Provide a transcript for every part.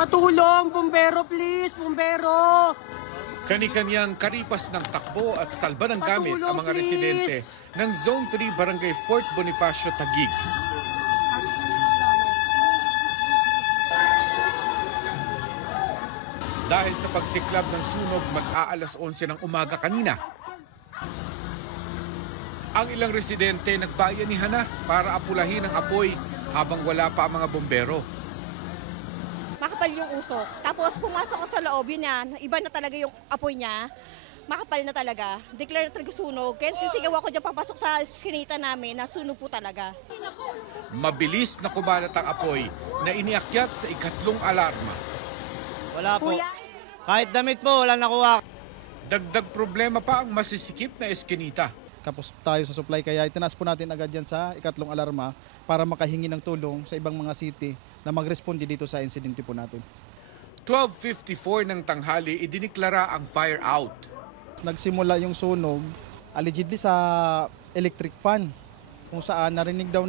Patulong, bumbero please, bumbero. Kani-kaniyang karipas ng takbo at salba ng gamit ang mga residente ng Zone 3 Barangay Fort Bonifacio, Taguig. Dahil sa pagsiklab ng sunog mag-aalas 11 ng umaga kanina, ang ilang residente nagbayanihan na para apulahin ang apoy habang wala pa ang mga bombero. Makapal yung usok. Tapos pumasok ko sa loob, yun na, iba na talaga yung apoy niya. Makapal na talaga. Declare na talaga sunog. Kaya sisigaw ako dyan papasok sa skinita namin na sunog po talaga. Mabilis na kumalat ang apoy na iniakyat sa ikatlong alarma. Wala po. Kahit damit po, wala nakuha. Dagdag problema pa ang masisikip na eskinita. Kapos tayo sa supply kaya itinaas po natin agad yan sa ikatlong alarma para makahingi ng tulong sa ibang mga city na mag-responde dito sa insidente po natin. 12:54 ng tanghali, idiniklara ang fire out. Nagsimula yung sunog allegedly sa electric fan kung saan narinig daw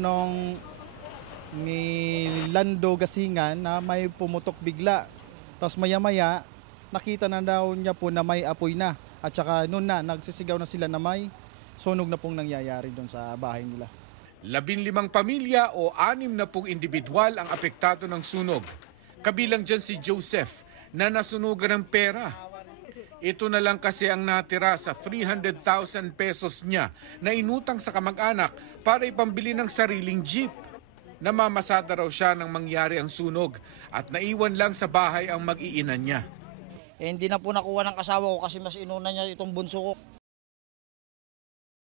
ni Lando Gasingan na may pumutok bigla. Tapos maya-maya nakita na daw niya po na may apoy na at saka noon na nagsisigaw na sila na may sunog na pong nangyayari doon sa bahay nila. 15 pamilya o 60 individual ang apektado ng sunog. Kabilang dyan si Joseph na nasunugan ng pera. Ito na lang kasi ang natira sa 300,000 pesos niya na inutang sa kamag-anak para ipambili ng sariling jeep. Namamasada raw siya nang mangyari ang sunog at naiwan lang sa bahay ang mag-iinan niya. Hindi na po nakuha ng kasawa ko kasi mas inuna niya itong bunso ko.